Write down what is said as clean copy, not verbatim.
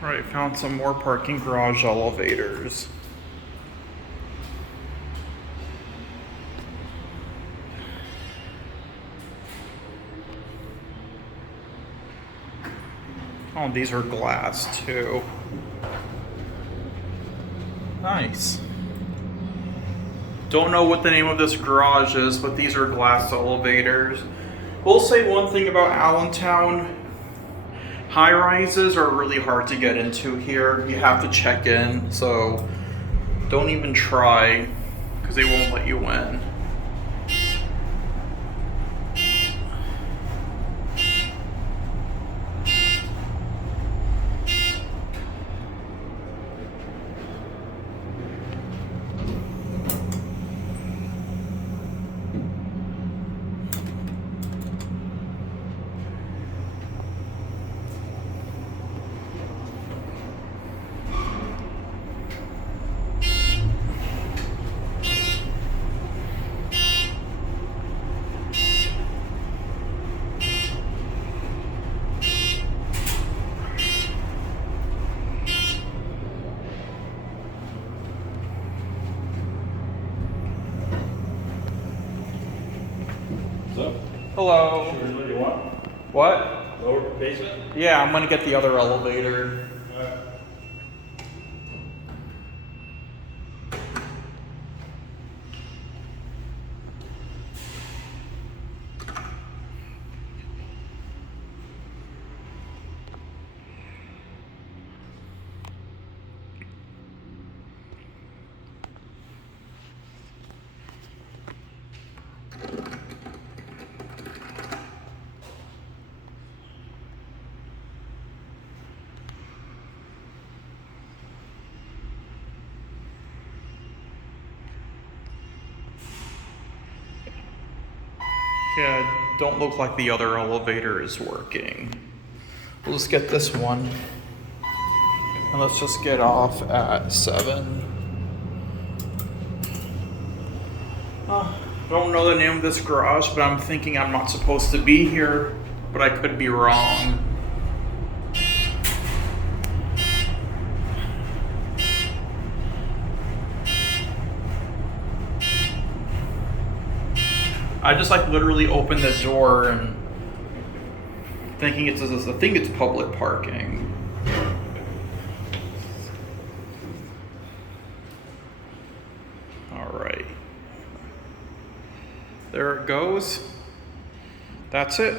All right, found some more parking garage elevators. Oh, these are glass too. Nice. Don't know what the name of this garage is, but these are glass elevators. We'll say one thing about Allentown. High rises are really hard to get into here. You have to check in, so don't even try because they won't let you in. So, Hello. here's what you want. What? Lower basement? Yeah, I'm gonna get the other elevator. Yeah, don't look like the other elevator is working. We'll just get this one. And let's just get off at 7. Don't know the name of this garage, but I'm thinking I'm not supposed to be here, but I could be wrong. I just like literally opened the door and thinking I think it's public parking. All right. There it goes. That's it.